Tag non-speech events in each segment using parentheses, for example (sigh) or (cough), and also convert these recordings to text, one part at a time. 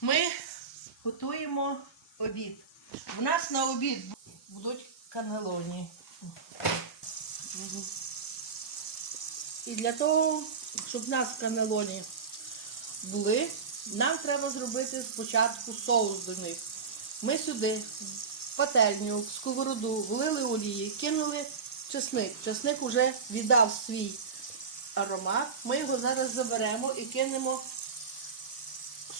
Ми готуємо обід. У нас на обід будуть канелоні. І для того, щоб у нас канелоні були, нам треба зробити спочатку соус до них. Ми сюди в пательню, в сковороду влили олії, кинули чесник. Чесник вже віддав свій аромат. Ми його зараз заберемо і кинемо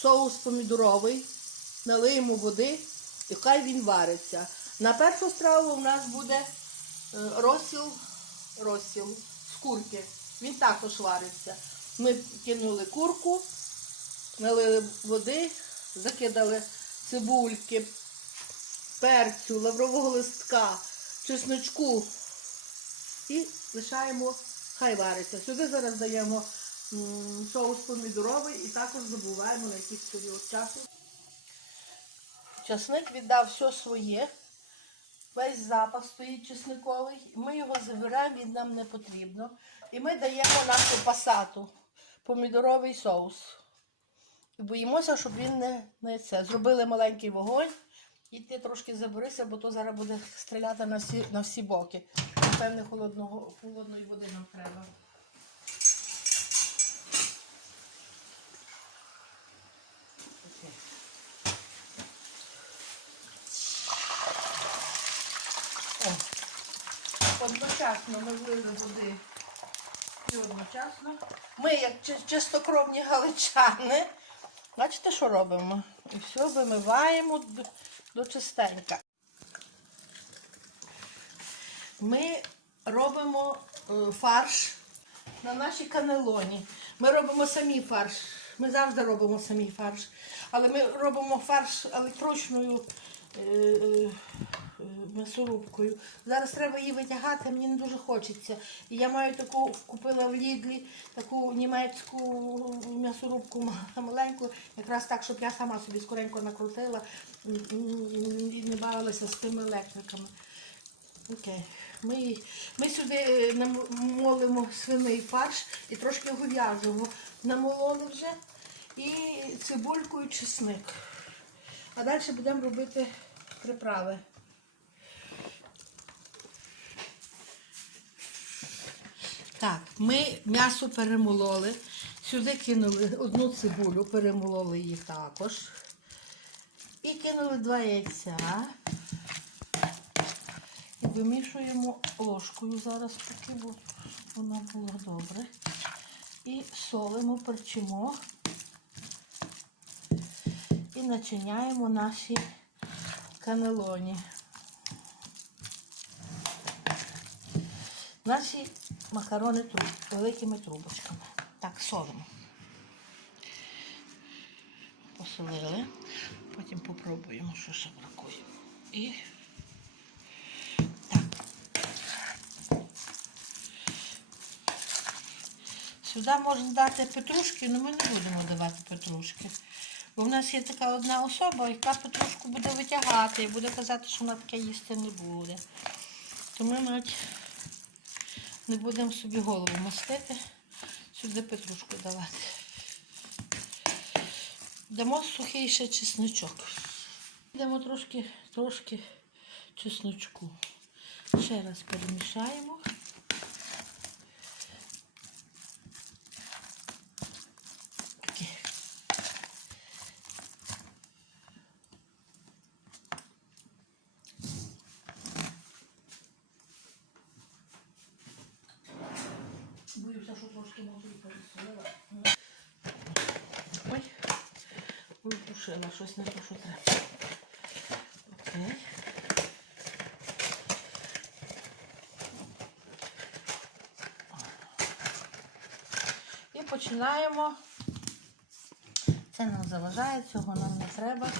соус помідоровий, налиємо води і хай він вариться. На першу страву у нас буде е, розсіл, розсіл з курки. Він також вариться. Ми кинули курку, налили води, закидали цибульки, перцю, лаврового листка, чесночку і лишаємо, хай вариться. Сюди зараз даємо соус помідоровий і також забуваємо на якийсь період часу. Часник віддав все своє. Весь запах стоїть чесниковий. Ми його забираємо, він нам не потрібно. І ми даємо нашу пасату, помідоровий соус. Боїмося, щоб він не, не це. Зробили маленький вогонь. І ти трошки заберися, бо то зараз буде стріляти на всі, на всі боки. Напевне, холодного, холодної води нам треба. Окей. О, одночасно ми води і одночасно. Ми, як чистокровні галичани, бачите, що робимо? І все вимиваємо до, чистенька. Ми робимо е, фарш на нашій канелоні. Ми робимо самі фарш. Ми завжди робимо самі фарш. Але ми робимо фарш електричною е, е, м'ясорубкою. Зараз треба її витягати, мені не дуже хочеться. І я маю таку, купила в Лідлі таку німецьку м'ясорубку (laughs) маленьку, якраз так, щоб я сама собі скоренько накрутила і не бавилася з тими електриками. Окей. Ми, ми сюди е, намолимо свиний фарш і трошки говяжого намололи вже. І цибульку і чесник. А далі будемо робити приправи. Так, ми м'ясо перемололи. Сюди кинули одну цибулю, перемололи її також. І кинули два яйця. І вимішуємо ложкою зараз поки, бо воно було добре. І солимо, перчимо. І начиняємо наші канелоні. Наші макарони труб, великими трубочками. Так, солимо. Посолили. Потім попробуємо, що ще бракує. І так. Сюди можна дати петрушки, але ми не будемо давати петрушки. Бо в нас є така одна особа, яка петрушку буде витягати і буде казати, що вона таке їсти не буде. То ми навіть не будемо собі голову мастити, сюди петрушку давати. Дамо сухий ще чесночок. Дамо трошки, трошки чесночку. Ще раз перемішаємо. Окей. Боюся, що трошки може і пересолила. Ой, випушила щось не то, що треба. Окей. І починаємо. Це нам заважає, цього нам не треба.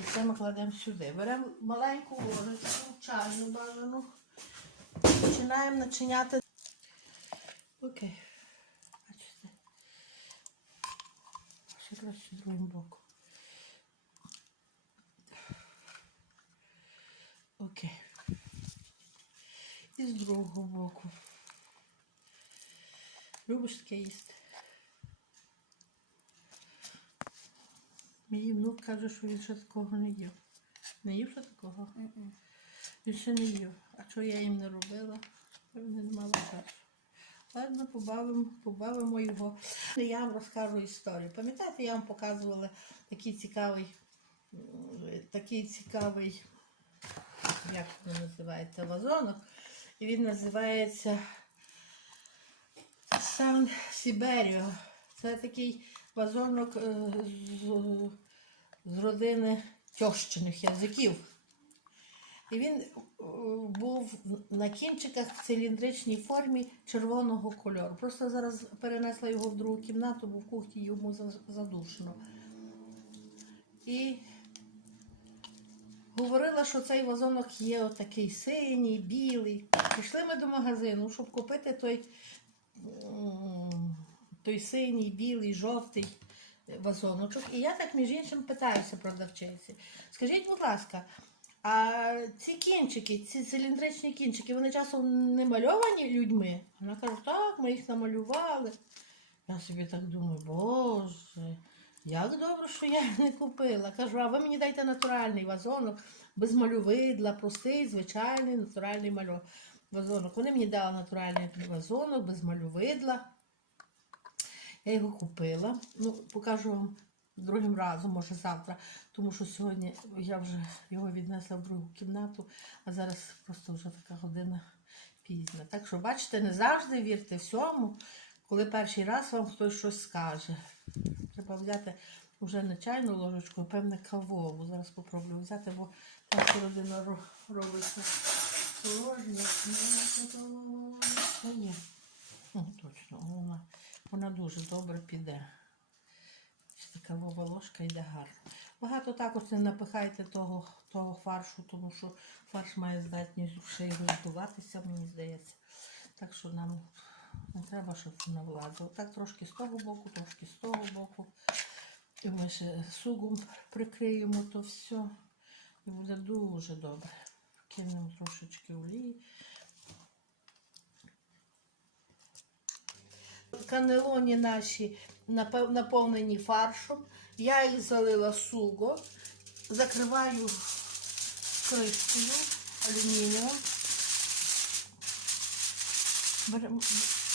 І це ми кладемо сюди. Беремо маленьку ложечку, чайну бажану. Починаємо начиняти. Окей. Бачите. Ще краще з другим боком. Окей. І з другого боку. Любиш таке їсти? Мій внук каже, що він ще такого не їв. Не їв ще такого? Він ще не їв. А що я їм не робила? Вони не мали часу. Ладно, побавимо, побавимо його. Я вам розкажу історію. Пам'ятаєте, я вам показувала такий цікавий, такий цікавий, як він називається, вазонок. Він називається Сан Сіберіо. Це такий вазонок е, з, родини тьощиних язиків. І він е, був на кінчиках в циліндричній формі червоного кольору. Просто зараз перенесла його в другу кімнату, бо в кухні йому за- задушно. І говорила, що цей вазонок є отакий синій, білий. Пішли ми до магазину, щоб купити той, той синій, білий, жовтий вазоночок. І я так, між іншим, питаюся продавчиці. Скажіть, будь ласка, а ці кінчики, ці циліндричні кінчики, вони часом не мальовані людьми? Вона каже, так, ми їх намалювали. Я собі так думаю, боже, як добре, що я не купила. Кажу, а ви мені дайте натуральний вазонок, без малювидла, простий, звичайний натуральний мальо... вазонок. Вони мені дали натуральний вазонок, без малювидла. Я його купила. Ну, покажу вам другим разом, може завтра, тому що сьогодні я вже його віднесла в другу кімнату, а зараз просто вже така година пізна. Так що, бачите, не завжди вірте всьому, коли перший раз вам хтось щось скаже. Треба взяти вже не чайну ложечку, а певне кавову. Зараз попробую взяти, бо там середина робиться. Ну, ні. Ну, точно, вона, вона дуже добре піде. Ось Така вова ложка йде гарно. Багато також не напихайте того, того фаршу, тому що фарш має здатність ще й роздуватися, мені здається. Так що нам не треба, щоб на владу. Так трошки з того боку, трошки з того боку. І ми ще сугом прикриємо то все. І буде дуже добре. Кинемо трошечки олії. канелоні наші наповнені фаршом. Я їх залила суго, закриваю кришкою алюмінієм.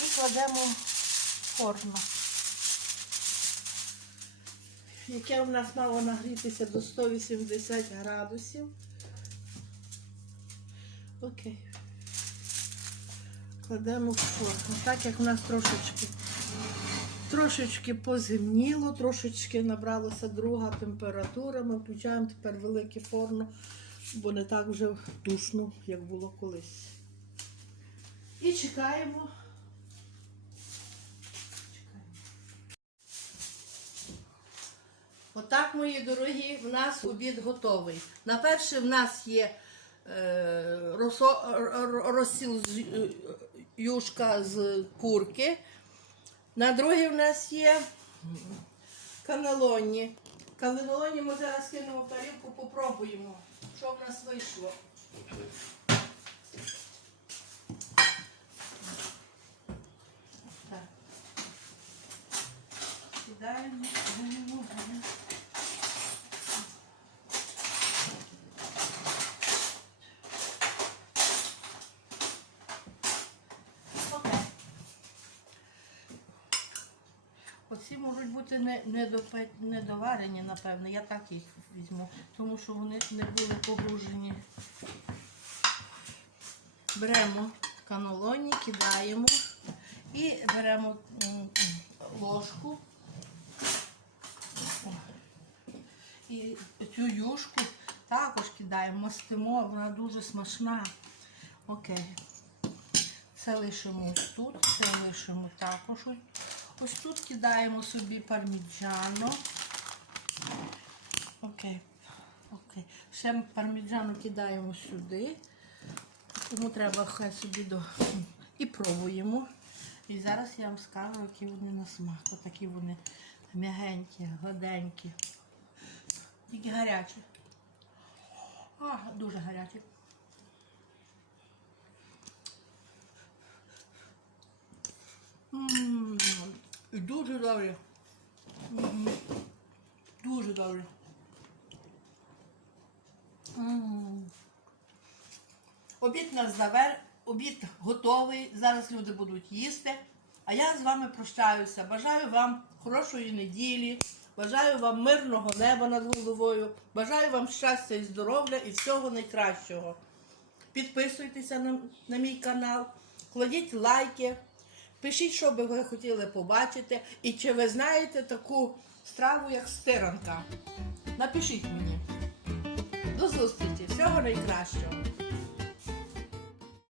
І кладемо в форму. Яке у нас мало нагрітися до 180 градусів. Окей кладемо в форму. Так як в нас трошечки, трошечки поземніло, трошечки набралася друга температура, ми включаємо тепер велике форму, бо не так вже душно, як було колись. І. Чекаємо. Отак, мої дорогі, в нас обід готовий. На перше в нас є е, розсіл з юшка з курки. На другий в нас є канелоні. Канелоні ми зараз кинемо в тарілку, попробуємо, що в нас вийшло. Так. Кидаємо, кидаємо, кидаємо. Окей. Оці можуть бути не, недопе- напевно. Я так їх візьму, тому що вони не були погружені. Беремо канолоні, кидаємо і беремо ложку. І цю юшку також кидаємо, мастимо, вона дуже смачна. Окей. Це лишимо тут, це лишимо також. Ось. Тут кидаємо собі парміджано. Окей. Окей. Ще парміджано кидаємо сюди. Тому треба хай собі до. І пробуємо. І зараз я вам скажу, які вони на смак. Отакі вони м'ягенькі, гладенькі. Тільки гарячі. А, дуже гарячі. М, дуже добре. Дуже. Добре. Обід нас завер, обід готовий. Зараз люди будуть їсти. А я з вами прощаюся. Бажаю вам хорошої неділі. Бажаю вам мирного неба над головою. Бажаю вам щастя і здоров'я і всього найкращого. Підписуйтеся на, на мій канал, кладіть лайки, пишіть, що би ви хотіли побачити, і чи ви знаєте таку страву, як стиранка. Напишіть мені. До зустрічі, всього найкращого.